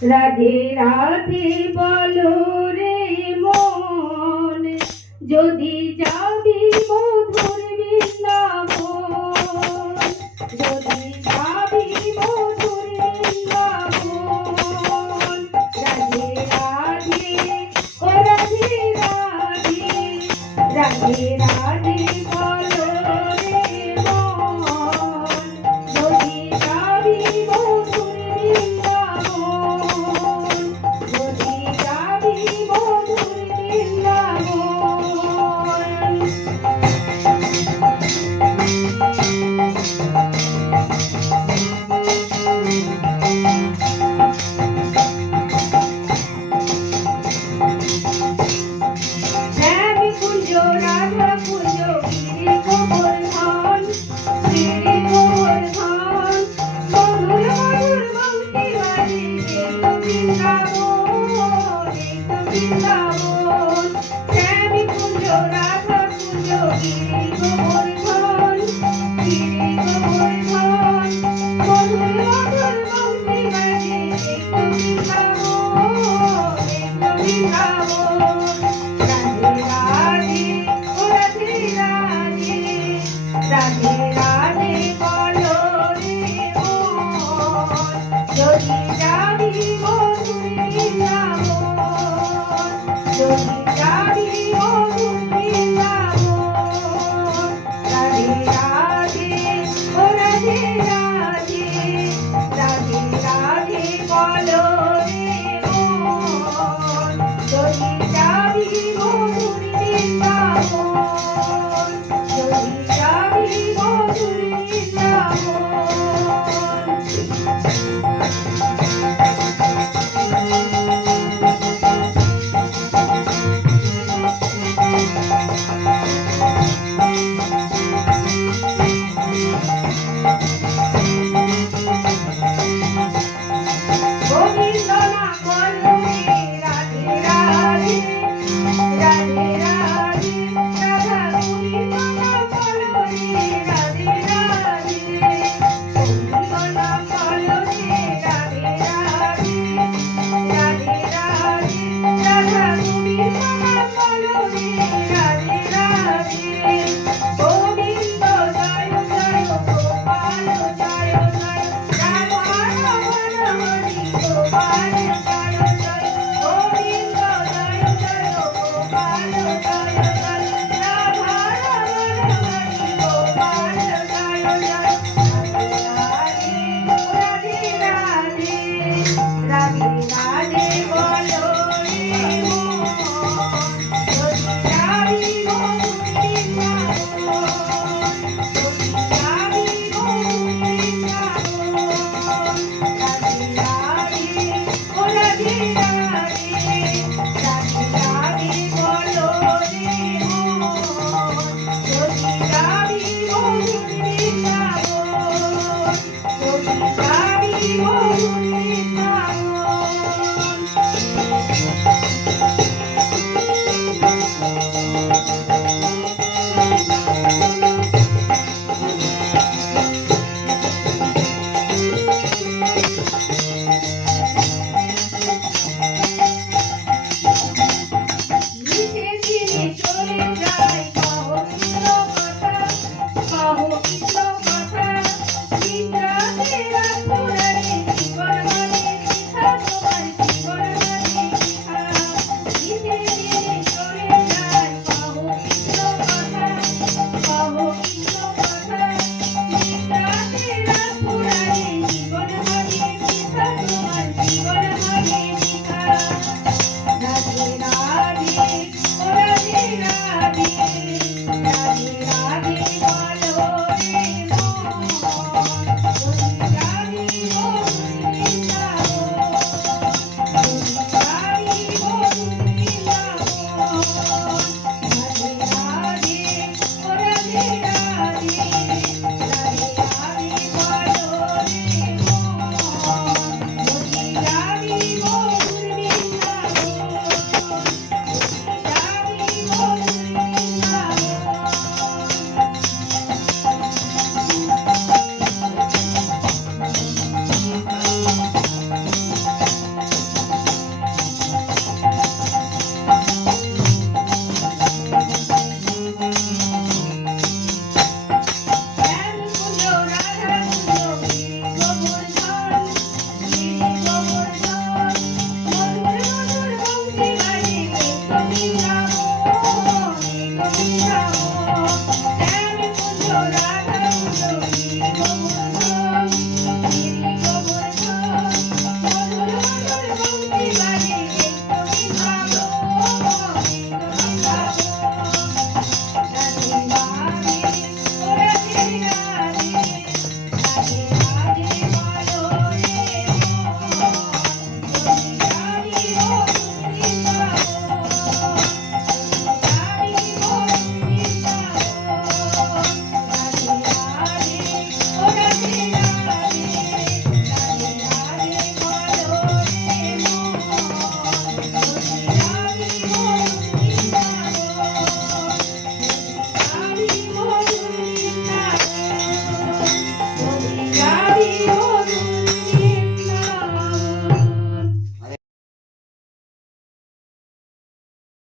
রাধে রাধে বলো রে মন, যদি যাবি মধুর বৃন্দাবন, যদি যাবি মধুর বৃন্দাবন। রাধে রাধে ও রাধে রাধে, রাধে রাধে বলো রে মন, যদি যাবি মধুর বৃন্দাবন, যদি যাবি মধুর বৃন্দাবন। শ্যাম কুঞ্জ রাধা কুঞ্জ গিরি গোবর্ধন, গিরি গোবর্ধন, মধুর মধুর বংশী বাজে এই তো বৃন্দাবন, এই তো বৃন্দাবন। শ্যাম কুঞ্জ রাধা কুঞ্জ গিরি গোবর্ধন, গিরি গোবর্ধন, মধুর মধুর বংশী বাজে এই তো বৃন্দাবন, এই তো বৃন্দাবন। রাধে রাধে ও রাধে রাধে, রাধে রাধে বলো রে মন, যদি যাবি মধুর বৃন্দাবন, যদি যাবি মধুর বৃন্দাবন। রাধে রাধে ও রাধে রাধে, রাধে রাধে বলো রে মন, যদি যাবি মধুর বৃন্দাবন, যদি যাবি মধুর বৃন্দাবন। গোবিন্দ নাম লয়ে রাধে রাধে, রাধে রাধে, রাধা গোবিন্দ নাম লয়ে রাধে রাধে, গোবিন্দ নাম লয়ে রাধে রাধে, রাধে রাধে, রাধা গোবিন্দ নাম লয়ে রাধে রাধে। গোবিন্দ জয় জয় গোপাল জয় জয়, রাধা রমণ হরি গোপাল জয় জয়, গোবিন্দ জয় জয় গোপাল জয় জয়, রাধা রমণ হরি গোপাল জয় জয়। রাধে রাধে, রাধে রাধে বলো রে মন, যদি যাবি মধুর বৃন্দাবন, যদি যাবি মধুর বৃন্দাবন। রাধে রাধে ও রাধে রাধে, রাধে রাধে বলো রে মন, যদি যাবি মধুর বৃন্দাবন, যদি যাবি মধুর